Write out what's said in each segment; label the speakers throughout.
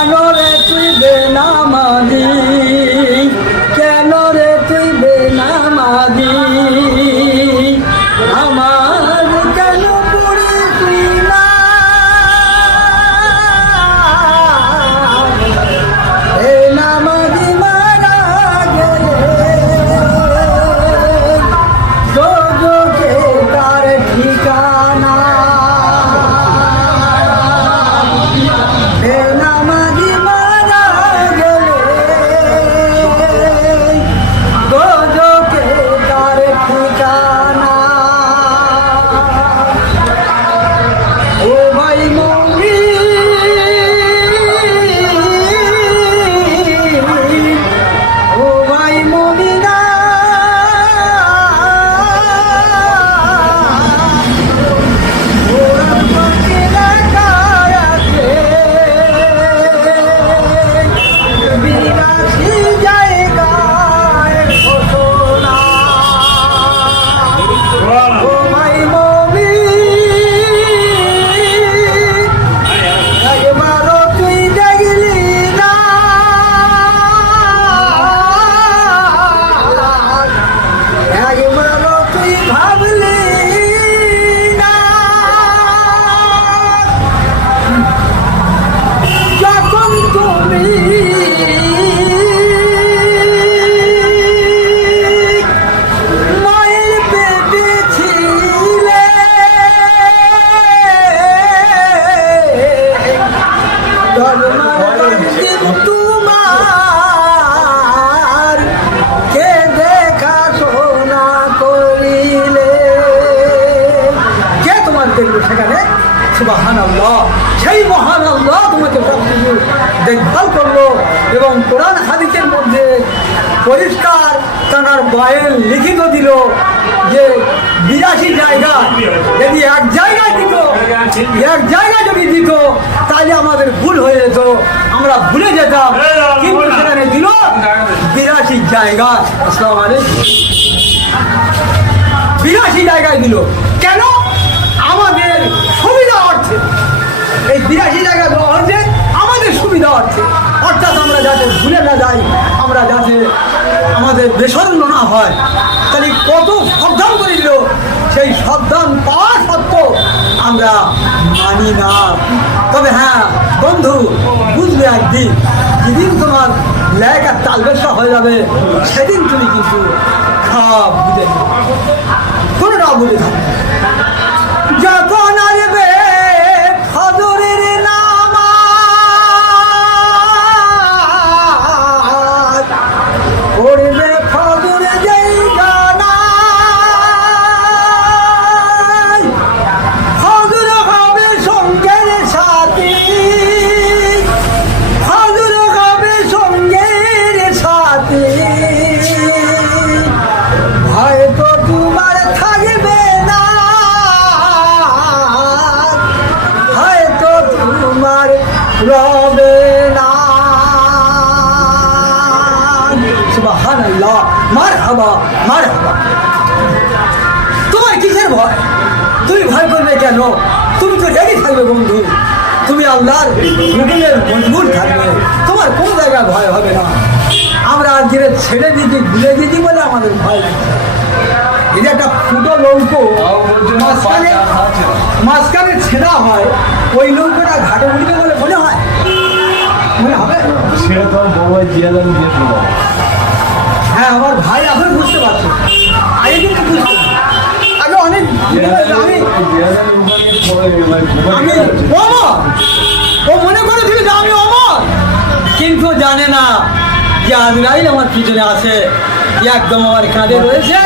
Speaker 1: কেন পরিষ্কার তার বয়েল লিখিত দিল যে বিরাশি জায়গা যদি এক জায়গায় দিত, এক জায়গায় যদি দিত, তাহলে আমাদের ভুল হয়ে যেত, আমরা ভুলে যেতাম। কিন্তু সেখানে দিল বিরাশি জায়গা। আসসালামু আলাইকুম। বিরাশি জায়গায় দিল। কেন? বেসরণ্য না হয় তাহলে কত সাবধান করে দিল? সেই সাবধান পাওয়া সত্ত্বেও আমরা মানি না। তবে হ্যাঁ বন্ধু বুঝবে একদিন, যেদিন তোমার ল্যাগ আর তালবেসা হয়ে যাবে, সেদিন তুমি কিন্তু খাপ বুঝে। কোনোটা বুঝে থাকবে সুবহানাল্লাহ মারহাবা মারহাবা। তোমার কিসের ভয়? তুমি ভয় করবে কেন? তুমি তো রেডি থাকবে বন্ধু। তুমি আল্লাহর হুকুমের মজবুর থাকবে। তোমার কোন জায়গায় ভয় হবে না। আমরা আজকে ছেড়ে দিতে ভুলে দিদি বলে আমাদের ভয় যে একটা ফুটো নৌকো মাঝখানে মাঝখানে ছেঁড়া হয় ওই নৌকোটা ঘাটে উঠবে বলে মনে হয়? মনে হবে?
Speaker 2: সেটা তো বড় ভাই
Speaker 1: ভাই এখন বুঝতে পারছে আগে কিন্তু বুঝতে আগে অনেক আমি আমি ও মনে করেছিল যে আমি অমর কিন্তু জানে না যে আজরাইল আমার পিছনে আছে। একদম আমার কাঁধে রয়েছে,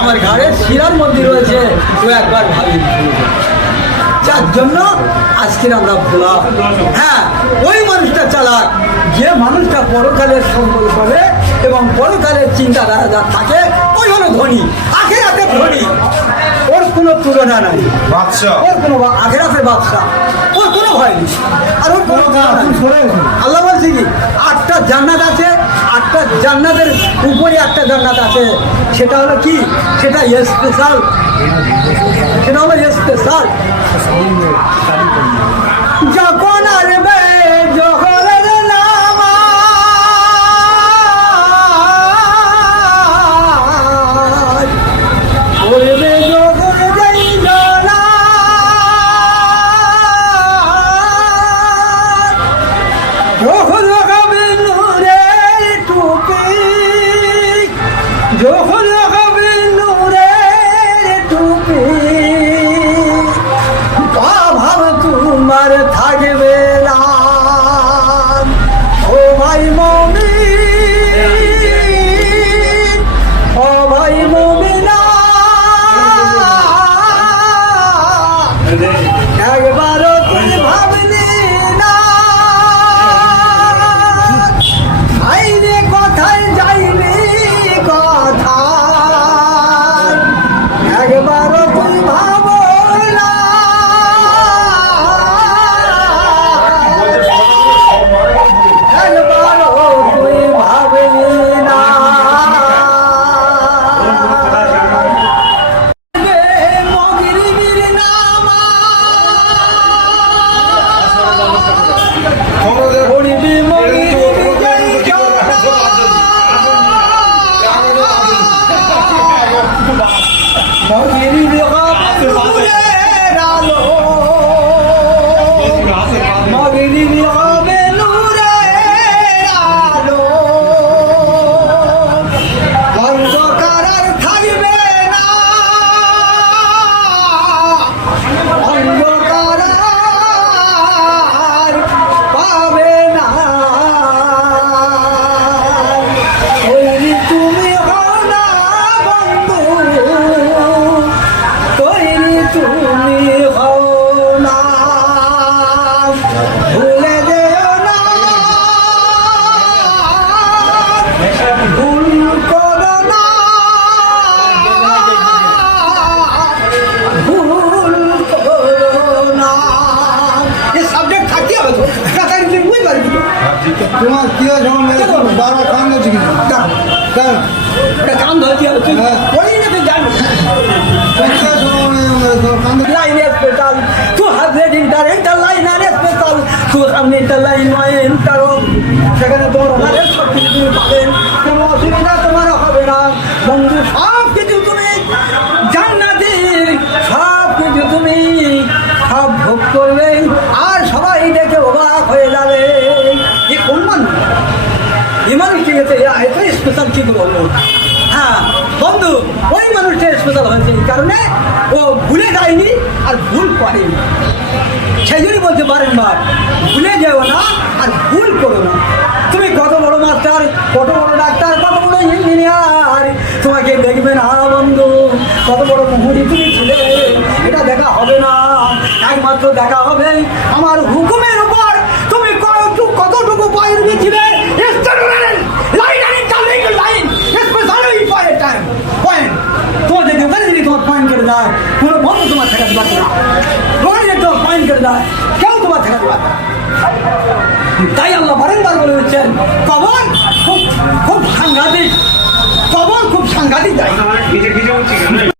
Speaker 1: আমার ঘাড়ের শিরার মধ্যে রয়েছে। ও একবার ভাবি। যার জন্য আজকের আমরা ভোলা। হ্যাঁ ওই মানুষটা চালাক। যে মানুষটা পরকালের সম্বল করে এবং পরকালের চিন্তাধারা যা থাকে ওই হলো ধনী। আখেরাতে ধনী। ওর কোনো তুলনা নাই। ওর কোনো আখেরাতের বাদশা। ওর কোনো ভয় নেই। আর ওর কোনো। আল্লাহ বলছে কি আটটা জান্নাত আছে আটটা জান্নাতের উপরে একটা জান্নাত আছে। সেটা হলো কি? সেটা স্পেশাল সেটা হলো স্পেশাল Everybody.
Speaker 3: খবর
Speaker 1: ওটা কান ধরতে হবে?
Speaker 3: হ্যাঁ।
Speaker 1: ওই না তুই জানবি।
Speaker 3: তো
Speaker 1: line special two hundred inter interline আর স্পেশাল টু ইন্টার লাইন নয় সেখানে তোমার অনেক সব কিছু তুমি পাবেন। কোনো অসুবিধা তোমার হবে না। বন্ধু সব স্পেশাল কি বলব? হ্যাঁ বন্ধু, ওই মানুষটা স্পেশাল হয়েছে এই কারণে ও ভুলে যায়নি আর ভুল করেনি। সেই জন্যই বলতে পারেন বার ভুলে যেও না আর ভুল করো না। তুমি কত বড় মাস্টার, কত বড় ডাক্তার, কত বড় ইঞ্জিনিয়ার, তোমাকে দেখবে না বন্ধু। কত বড় মুহুরি তুমি ছিলে, এটা দেখা হবে না। একমাত্র দেখা হবে আমার হুকুমের উপর। দেয় কোনো বন্ধু তোমার ঠেকাতে পারবে না রোজ যদি পয়েন্ট করে দেয় কেউ তোমার ঠেকাতে পারবে তাই আল্লাহ বারংবার বলে দিচ্ছেন, কবর খুব খুব সাংঘাতিক। কবর খুব সাংঘাতিক যায়